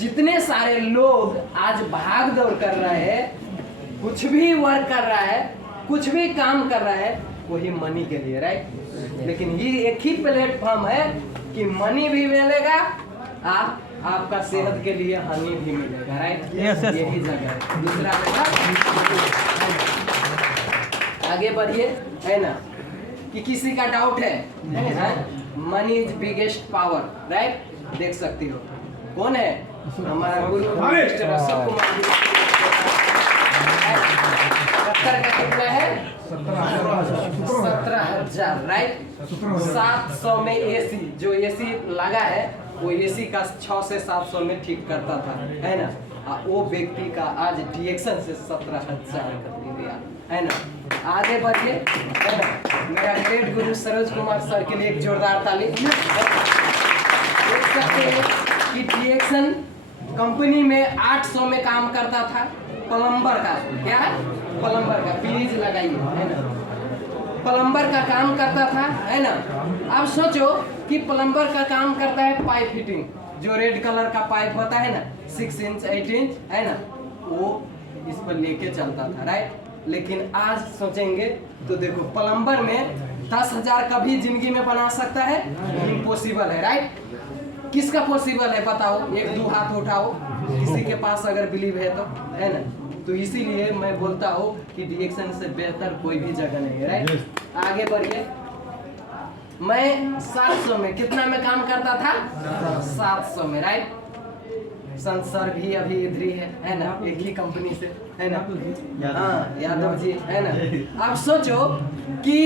जितने सारे लोग आज भाग दौड़ कर रहे हैं, कुछ भी वर्क कर रहा है, कुछ भी काम कर रहा है, वही मनी के लिए, राइट। लेकिन ये एक ही प्लेटफॉर्म है कि मनी भी मिलेगा, आपका सेहत के लिए हानि भी मिलेगा, राइट। यही जगह है। दूसरा आगे बढ़िए, है ना, कि किसी का डाउट है money is biggest power, right. देख सकती हो कौन है हमारा गुरु मिस्टर अशोक कुमार जी। 70 का कितना है? 17,000, राइट। 700 में एसी, जो एसी लगा है वो एसी का 6 से 700 में ठीक करता था, है ना। वो व्यक्ति का आज डिएक्शन से 17,000 कर दिया, है ना। आगे बढ़िए, है ना। मेरा ग्रेट गुरु सरोज कुमार सर के लिए एक जोरदार ताली। देख सकते हैं कि डिएक्शन कंपनी में 800 में काम करता था। प्लम्बर का क्या है? प्लम्बर का, प्लीज लगाइए, है ना। प्लम्बर का काम करता था, है ना। अब सोचो कि प्लम्बर का काम करता है पाइप फिटिंग, जो रेड कलर का पाइप होता है ना, 6 इंच 8 इंच, है ना, वो इस पर लेके चलता था, राइट। लेकिन आज सोचेंगे तो देखो प्लम्बर में 10,000 कभी जिंदगी में बना सकता है? इम्पॉसिबल है, राइट। किसका पॉसिबल है बताओ? 1-2 हाथ उठाओ, किसी के पास अगर बिलीव है तो, है ना। तो इसीलिए मैं बोलता हूँ कि डिएक्शन से बेहतर कोई भी जगह नहीं है, राइट। आगे बढ़िए। मैं 700 में कितना में काम करता था? 700 में, राइट। संसर भी अभी इधर ही है ना, एक ही कंपनी से, है ना। हाँ, यादव जी, है ना। अब सोचो कि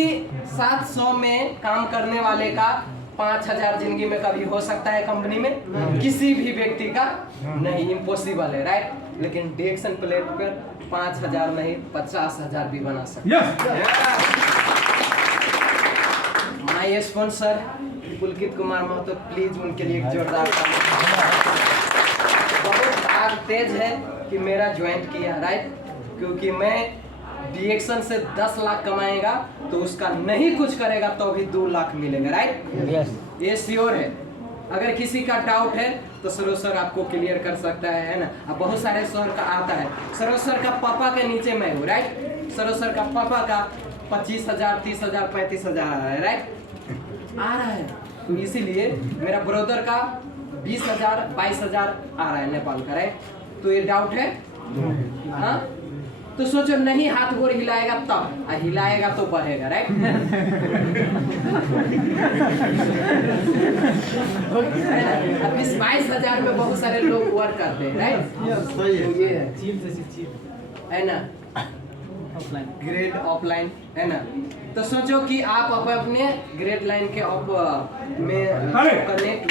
700 में काम करने वाले का 5,000 जिंदगी में कभी हो सकता है कंपनी में? किसी भी व्यक्ति का नहीं, इम्पॉसिबल है, राइट। लेकिन डिएक्शन प्लेट पर 5,000 नहीं 50,000 भी बना सकते हैं। My sponsor Pulkit Kumar Mahato, please उनके लिए एक जोरदार ताली। बहुत आग तेज है कि मेरा ज्वाइंट किया, राइट। क्योंकि मैं डिएक्शन से 10 लाख कमाएगा तो उसका नहीं कुछ करेगा तो भी 2 लाख मिलेगा, राइट। ये श्योर है। अगर किसी का डाउट है तो सरोज सर आपको क्लियर कर सकता है ना। अब बहुत सारे सर का आता है, सरोज सर का पापा के नीचे मैं हूँ, राइट। सरोज सर का पापा का 25,000 30,000 35,000 आ रहा है, राइट, आ रहा है। तो इसीलिए मेरा ब्रदर का 20,000 22,000 आ रहा है नेपाल का, राइट। तो ये डाउट है? हाँ, तो सोचो नहीं हाथ गोड़ हिलाएगा तब, हिलाएगा तो बढ़ेगा, राइट। 22,000 में बहुत सारे लोग वर्क करते हैं, राइट। ये है ना, ग्रेड ऑफलाइन, है ना। तो सोचो कि आप अपने ग्रेड लाइन के ऑफ में कनेक्ट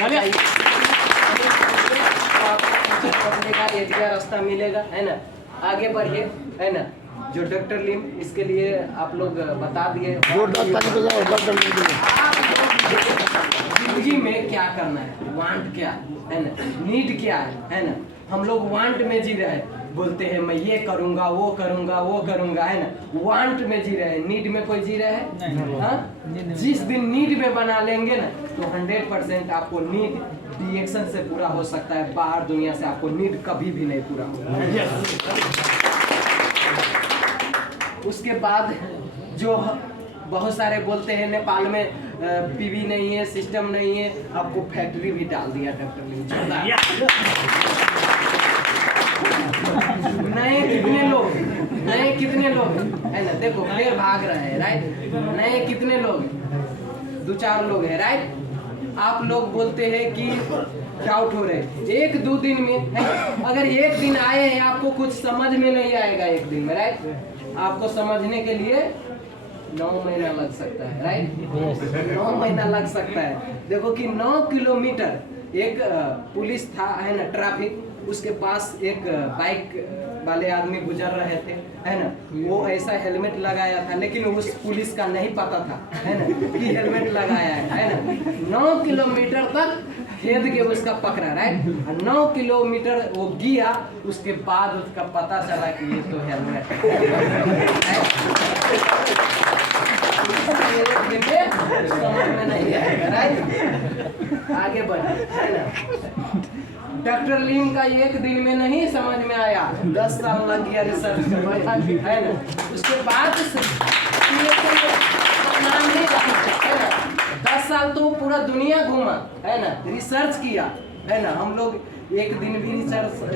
का एरिया रास्ता मिलेगा, है ना। आगे बढ़िए, है ना। जो डॉक्टर लिम, इसके लिए आप लोग बता दिए जिंदगी में क्या करना है, वांट क्या है ना, नीड क्या है ना। हम लोग वांट में जी रहे हैं, बोलते हैं मैं ये करूंगा वो करूंगा वो करूंगा, है ना। वांट में जी रहे हैं, नीड में कोई जी रहे हैं? हाँ, जिस दिन नीड में बना लेंगे ना तो 100% आपको नीड डिएक्शन से पूरा हो सकता है। बाहर दुनिया से आपको नीड कभी भी नहीं पूरा होगा। उसके बाद जो बहुत सारे बोलते हैं नेपाल में पीवी नहीं है, सिस्टम नहीं है, आपको फैक्ट्री भी डाल दिया डॉक्टर लिम। नए कितने लोग है ना, देखो फिर भाग रहे हैं, राइट। नए कितने लोग? 2-4 लोग हैं, राइट। आप लोग बोलते हैं कि डाउट हो रहे 1-2 दिन में, अगर एक दिन आए हैं आपको कुछ समझ में नहीं आएगा एक दिन में, राइट। आपको समझने के लिए 9 महीना लग सकता है, राइट। 9 महीना लग सकता है। देखो कि 9 किलोमीटर एक पुलिस था, है ना, ट्रैफिक, उसके पास एक बाइक वाले आदमी गुजर रहे थे, है ना। वो ऐसा हेलमेट लगाया था, लेकिन उस पुलिस का नहीं पता था, है ना, कि हेलमेट लगाया है ना। 9 किलोमीटर तक खेद के उसका पकड़ा, राइट। 9 किलोमीटर वो गया, उसके बाद उसका पता चला कि ये तो हेलमेट समझ में नहीं आएगा, राइट। आगे बढ़े, है ना। डॉक्टर लीम का एक दिन में नहीं समझ में आया, 10 साल लग गया रिसर्च करने, है ना। उसके बाद नाम नहीं रखा, है ना। 10 साल तो पूरा दुनिया घूमा, है ना, रिसर्च किया, है ना। हम लोग एक दिन भी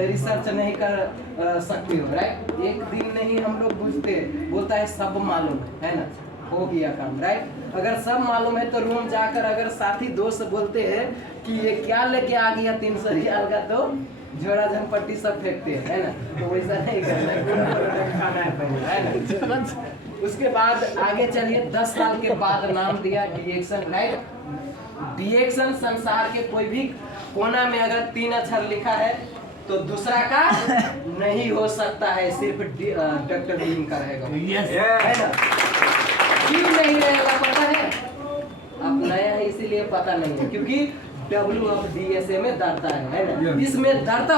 रिसर्च नहीं कर सकते हो, राइट। एक दिन नहीं हम लोग बुझते, बोलता है सब मालूम है ना, हो गया काम, राइट। अगर सब मालूम है तो रूम जाकर अगर साथी दोस्त बोलते हैं कि ये क्या लेके आ गया 300 रियाल का, तो झोरा झनपट्टी सब फेंकते हैं, है ना। तो वैसा नहीं करना है, खाना है पहले, है ना। उसके बाद आगे चलिए, 10 साल के बाद नाम दिया डिएक्शन, राइट। डिएक्शन संसार के कोई भी कोना में अगर 3 अक्षर लिखा है तो दूसरा का नहीं हो सकता है, सिर्फ डॉक्टर लीम का रहेगा, है ना। क्यों नहीं रहेगा पता है? अब नया है इसीलिए पता नहीं है, क्योंकि WFDSA में दरता है ना। इसमें दरता